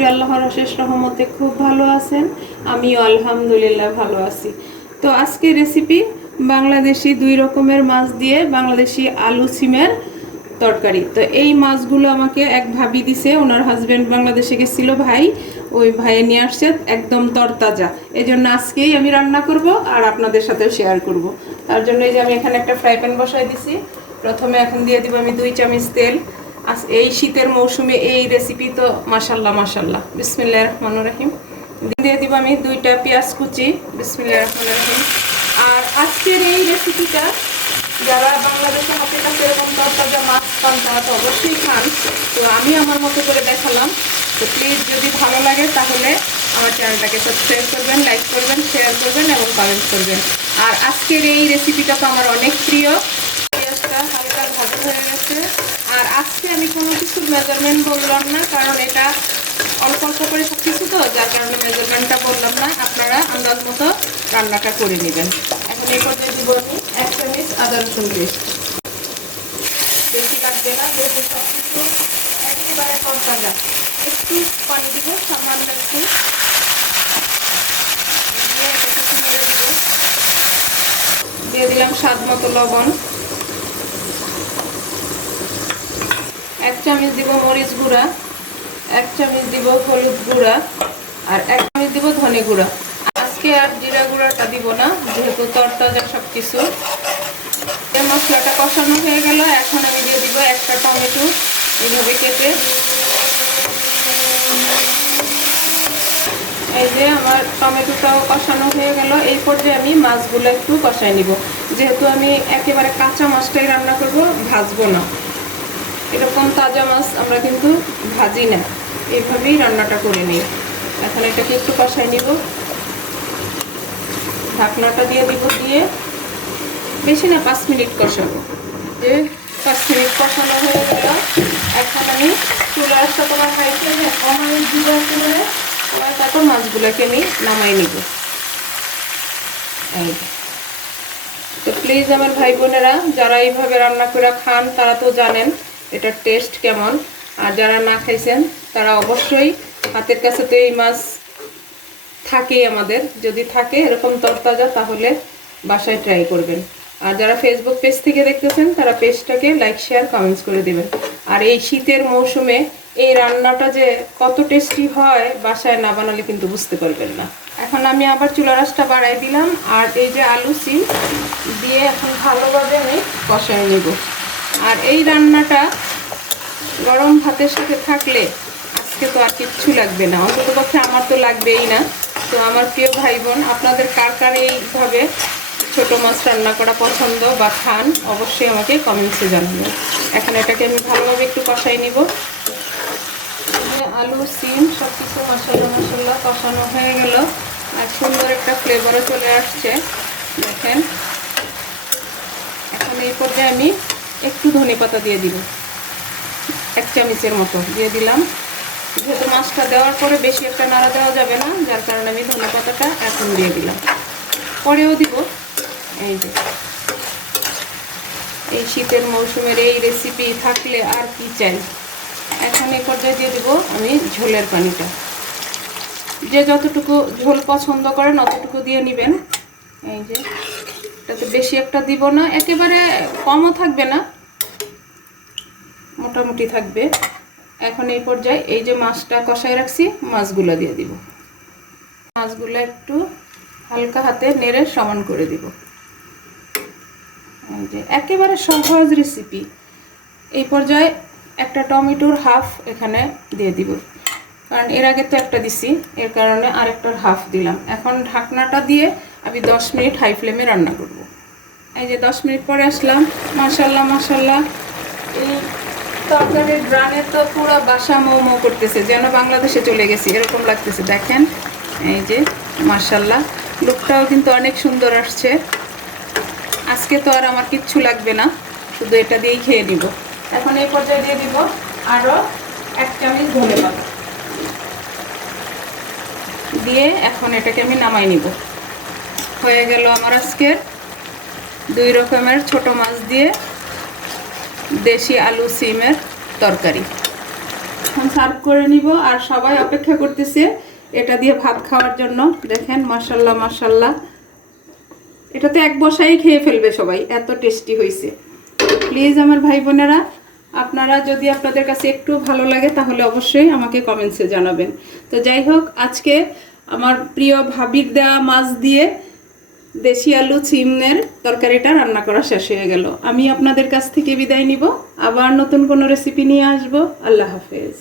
করি আল্লাহর অশেষ রহমতে খুব ভালো আছেন। আমিও আলহামদুলিল্লাহ ভালো আছি। তো আজকে রেসিপি বাংলাদেশি 2 রকমের মাছ দিয়ে বাংলাদেশি আলু সিমের তরকারি। তো এই মাছগুলো আমাকে এক ভাবি দিছে, ওনার হাজবেন্ড বাংলাদেশে গেছিল, ভাই ওই ভাইয়ে নিয়ে আসছে একদম তরতাজা। এই জন্য আজকেই আমি রান্না করব আর আপনাদের সাথে শেয়ার করব। তার জন্য এই যে আমি এখানে একটা ফ্রাই প্যান বসাই দিছি। প্রথমে এখন দিয়ে দিব আমি 2 চামচ তেল। এই শীতের মৌসুমে এই রেসিপি তো মাশাল্লাহ মাশাল্লাহ। বিসমিল্লাহির রহমানির রহিম। দিয়ে দিব আমি 2টা পেঁয়াজ কুচি। বিসমিল্লাহির রহমানির রহিম। আর আজকের এই রেসিপিটা যারা বাংলাদেশে হাতের কাছে এরকম তরতাজা মাছ পান তারা তো অবশ্যই খান। তো আমি আমার মতো করে দেখালাম। তো প্লিজ যদি ভালো লাগে তাহলে আমার চ্যানেলটাকে সাবস্ক্রাইব করবেন, লাইক করবেন, শেয়ার করবেন এবং কমেন্ট করবেন। আর আজকের এই রেসিপিটা তো আমার অনেক প্রিয়। পেঁয়াজটা হালকা ভাজা হয়ে গেছে। আর আজকে আমি কোনো কিছুর মেজারমেন্ট বললাম না, কারণ এটা অল্প অল্প করে সব কিছু তো, যার কারণে মেজারমেন্টটা বললাম না। আপনারা আন্দাজ মতো রান্নাটা করে নেবেন। এখন এই পর্যায়ে দিব আমি 1 চামচ আদা রসুন পেস্ট। বেশি লাগবে না, যেহেতু সব কিছু একেবারে তরতাজা। একটু পানি দিব, সামান্য একটু দিয়ে দিলাম স্বাদ মতো লবণ। 1 চামচ দিব মরিচ গুঁড়া, 1 চামচ দিব হলুদ গুঁড়া, আর 1 চামচ দিব ধনে গুঁড়া। আজকে আর জিরা গুঁড়াটা দিব না, যেহেতু তরতাজা সব কিছু। এই মশলাটা কষানো হয়ে গেল। এখন আমি দিয়ে দিব একটা টমেটো এইভাবে কেটে। এই যে আমার টমেটোটাও কষানো হয়ে গেল। এই পর্যায়ে আমি মাছগুলো একটু কষাই নিব, যেহেতু আমি একেবারে কাঁচা মাছটাই রান্না করব, ভাজবো না। এরকম তাজা মাছ আমরা কিন্তু ভাজি না, এইভাবেই রান্নাটা করে নিই। এখন এটাকে একটু কষাই নিব, ঢাকনাটা দিয়ে দিব। দিয়ে বেশি না 5 মিনিট কষাবো। যে 5 মিনিট কষানো হয়ে গেল। এখন আমি চুলা আঁচটা তোমার খাইতে কমাই দিব একেবারে। তারপর মাছগুলোকে আমি নামাই নিব। তো প্লিজ আমার ভাই বোনেরা যারা এইভাবে রান্না করে খান তারা তো জানেন এটার টেস্ট কেমন। আর যারা না খাইছেন তারা অবশ্যই, হাতের কাছে তো এই মাছ থাকেই আমাদের, যদি থাকে এরকম তরতাজা তাহলে বাসায় ট্রাই করবেন। আর যারা ফেসবুক পেজ থেকে দেখতেছেন তারা পেজটাকে লাইক শেয়ার কমেন্টস করে দিবেন। আর এই শীতের মৌসুমে এই রান্নাটা যে কত টেস্টি হয় বাসায় না বানালে কিন্তু বুঝতে পারবেন না। এখন আমি আবার চুলা আঁচটা বাড়াই দিলাম। আর এই যে আলু সিম দিয়ে এখন ভালোভাবে আমি কষাই নেব। আর এই রান্নাটা গরম ভাতের সাথে থাকলে আজকে তো আর কিচ্ছু লাগবে না, অন্ততপক্ষে আমার তো লাগবেই না। তো আমার প্রিয় ভাই বোন, আপনাদের কার কার এইভাবে ছোটো মাছ রান্না করা পছন্দ বা খান অবশ্যই আমাকে কমেন্টসে জানাবেন। এখন এটাকে আমি ভালোভাবে একটু কষাই নিব। আলু সিম সব কিছু মশলা কষানো হয়ে গেল। আর সুন্দর একটা ফ্লেভারও চলে আসছে, দেখেন। এখন এই পর্যায়ে আমি একটু ধনেপাতা দিয়ে দিব, 1 চামচের মতো দিয়ে দিলাম। যেহেতু মাছটা দেওয়ার পরে বেশি একটা নাড়া দেওয়া যাবে না, যার কারণে আমি ধনেপাতাটা এখন দিয়ে দিলাম, পরেও দিব। এই যে এই শীতের মৌসুমের এই রেসিপি থাকলে আর কি চাই। এখন এই পর্যায়ে দিয়ে দিব আমি ঝোলের পানিটা। যে যতটুকু ঝোল পছন্দ করেন অতটুকু দিয়ে নেবেন। এই যে এটাতে বেশি একটা দিব না, একেবারে কমও থাকবে না, মোটামুটি থাকবে। এখন এই পর্যায়ে এই যে মাছটা কষায় রাখছি মাছগুলো দিয়ে দিব। মাছগুলো একটু হালকা হাতে নেড়ে সমান করে দিব। এই যে একেবারে সহজ রেসিপি। এই পর্যায়ে একটা টমেটোর হাফ এখানে দিয়ে দিব, কারণ এর আগে তো একটা দিছি, এর কারণে আরেকটার হাফ দিলাম। এখন ঢাকনাটা দিয়ে আমি 10 মিনিট হাই ফ্লেমে রান্না করব। এই যে 10 মিনিট পরে আসলাম। মাশাল্লাহ মাশাল্লাহ, এই তরকারির গ্রানে তো পুরো বাসা মৌ মৌ করতেছে, যেন বাংলাদেশে চলে গেছি এরকম লাগতেছে। দেখেন এই যে মাশাল্লাহ, লুকটাও কিন্তু অনেক সুন্দর আসছে। আজকে তো আর আমার কিচ্ছু লাগবে না, শুধু এটা দিয়েই খেয়ে নিব। এখন এই পর্যায়ে দিয়ে দিব আরও 1 চামচ ধনেপাতা দিয়ে এখন এটাকে আমি নামাই নিব। হয়ে গেল আমার আজকের 2 রকমের ছোট মাছ দিয়ে দেশি আলু সিমের তরকারি। এখন সার্ভ করে নিব, আর সবাই অপেক্ষা করতেছে এটা দিয়ে ভাত খাওয়ার জন্য। দেখেন মাশাল্লাহ মাশাল্লাহ, এটাতে এক বসাই খেয়ে ফেলবে সবাই, এত টেস্টি হয়েছে। প্লিজ আমার ভাই বোনেরা, আপনারা যদি আপনাদের কাছে একটু ভালো লাগে তাহলে অবশ্যই আমাকে কমেন্টসে জানাবেন। তো যাই হোক, আজকে আমার প্রিয় ভাবির দেওয়া মাছ দিয়ে দেশি আলু সিমের তরকারিটা রান্না করা শেষ হয়ে গেল। আমি আপনাদের কাছ থেকে বিদায় নিব, আবার নতুন কোনো রেসিপি নিয়ে আসবো। আল্লাহ হাফেজ।